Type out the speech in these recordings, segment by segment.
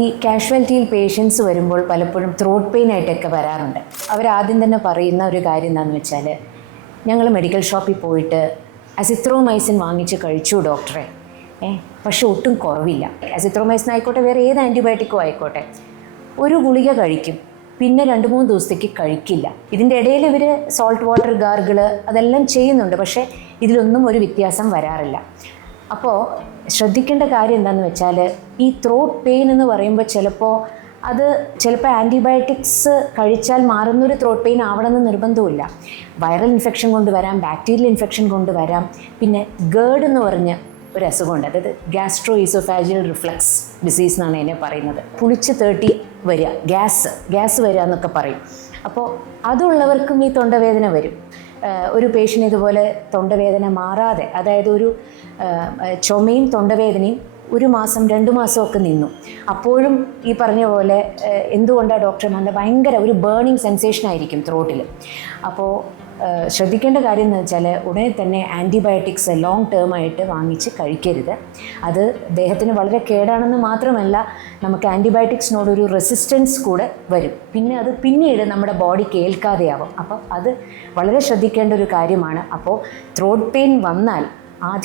ഈ കാഷ്വാലിറ്റിയിൽ പേഷ്യൻസ് വരുമ്പോൾ പലപ്പോഴും ത്രോട്ട് പെയിൻ ആയിട്ടൊക്കെ വരാറുണ്ട്. അവരാദ്യം തന്നെ പറയുന്ന ഒരു കാര്യം എന്താണെന്ന് വെച്ചാൽ, ഞങ്ങൾ മെഡിക്കൽ ഷോപ്പിൽ പോയിട്ട് അസിത്രോമൈസിൻ വാങ്ങിച്ച് കഴിച്ചു ഡോക്ടറെ, പക്ഷെ ഒട്ടും കുറവില്ല. അസിത്രോമൈസിൻ ആയിക്കോട്ടെ, വേറെ ഏത് ആൻറ്റിബയോട്ടിക്കും ആയിക്കോട്ടെ, ഒരു ഗുളിക കഴിക്കും, പിന്നെ 2-3 ദിവസത്തേക്ക് കഴിക്കില്ല. ഇതിൻ്റെ ഇടയിൽ ഇവർ സോൾട്ട് വാട്ടർ ഗാർഗിള് അതെല്ലാം ചെയ്യുന്നുണ്ട്, പക്ഷേ ഇതിലൊന്നും ഒരു വ്യത്യാസം വരാറില്ല. അപ്പോൾ ശ്രദ്ധിക്കേണ്ട കാര്യം എന്താണെന്ന് വെച്ചാൽ, ഈ ത്രോട്ട് പെയിൻ എന്ന് പറയുമ്പോൾ ചിലപ്പോൾ ആൻറ്റിബയോട്ടിക്സ് കഴിച്ചാൽ മാറുന്നൊരു ത്രോട്ട് പെയിൻ ആവണമെന്ന് നിർബന്ധമില്ല. വൈറൽ ഇൻഫെക്ഷൻ കൊണ്ട് വരാം, ബാക്ടീരിയൽ ഇൻഫെക്ഷൻ കൊണ്ട് വരാം. പിന്നെ ഗേർഡ് എന്ന് പറഞ്ഞ ഒരു അസുഖമുണ്ട്, അതായത് ഗ്യാസ്ട്രോ ഈസോഫാജിയൽ റിഫ്ലക്സ് ഡിസീസ് എന്നാണ് അതിനെ പറയുന്നത്. പുളിച്ച് തേട്ടി വരിക, ഗ്യാസ് വരിക എന്നൊക്കെ പറയും. അപ്പോൾ അതുള്ളവർക്കും ഈ തൊണ്ടവേദന വരും. ഒരു പേഷ്യൻ്റ് ഇതുപോലെ തൊണ്ടവേദന മാറാതെ, അതായത് ഒരു ചുമയും തൊണ്ടവേദനയും 1 മാസം 2 മാസമൊക്കെ നിന്നു. അപ്പോഴും ഈ പറഞ്ഞ പോലെ എന്തുകൊണ്ടാണ് ഡോക്ടർമാരുടെ ഭയങ്കര ഒരു ബേണിങ് സെൻസേഷൻ ആയിരിക്കും ത്രോട്ടിൽ. അപ്പോൾ ശ്രദ്ധിക്കേണ്ട കാര്യം എന്ന് വെച്ചാൽ, ഉടനെ തന്നെ ആൻറ്റിബയോട്ടിക്സ് ലോങ് ടേം ആയിട്ട് വാങ്ങിച്ച് കഴിക്കരുത്. അത് ദേഹത്തിന് വളരെ കേടാണെന്ന് മാത്രമല്ല, നമുക്ക് ആൻറ്റിബയോട്ടിക്സിനോടൊരു റെസിസ്റ്റൻസ് കൂടെ വരും. പിന്നെ അത് പിന്നീട് നമ്മുടെ ബോഡി കേൾക്കാതെയാവും. അപ്പോൾ അത് വളരെ ശ്രദ്ധിക്കേണ്ട ഒരു കാര്യമാണ്. അപ്പോൾ ത്രോട്ട് പെയിൻ വന്നാൽ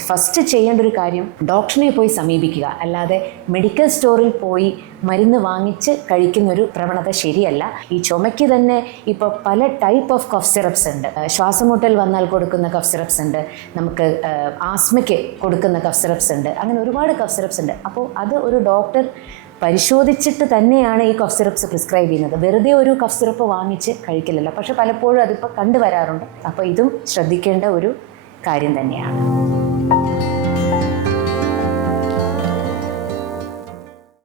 ഫസ്റ്റ് ചെയ്യേണ്ട ഒരു കാര്യം ഡോക്ടറിനെ പോയി സമീപിക്കുക, അല്ലാതെ മെഡിക്കൽ സ്റ്റോറിൽ പോയി മരുന്ന് വാങ്ങിച്ച് കഴിക്കുന്നൊരു പ്രവണത ശരിയല്ല. ഈ ചുമയ്ക്ക് തന്നെ ഇപ്പോൾ പല ടൈപ്പ് ഓഫ് കഫ് സിറപ്സ് ഉണ്ട്. ശ്വാസമുട്ടൽ വന്നാൽ കൊടുക്കുന്ന കഫ് സിറപ്സ് ഉണ്ട്, നമുക്ക് ആസ്മയ്ക്ക് കൊടുക്കുന്ന കഫ് സിറപ്സ് ഉണ്ട്, അങ്ങനെ ഒരുപാട് കഫ് സിറപ്സ് ഉണ്ട്. അപ്പോൾ അത് ഒരു ഡോക്ടർ പരിശോധിച്ചിട്ട് തന്നെയാണ് ഈ കഫ് സിറപ്സ് പ്രിസ്ക്രൈബ് ചെയ്യുന്നത്. വെറുതെ ഒരു കഫ് സിറപ്പ് വാങ്ങിച്ച് കഴിക്കില്ലല്ലോ. പക്ഷെ പലപ്പോഴും അതിപ്പോൾ കണ്ടുവരാറുണ്ട്. അപ്പോൾ ഇതും ശ്രദ്ധിക്കേണ്ട ഒരു കാര്യം തന്നെയാണ്.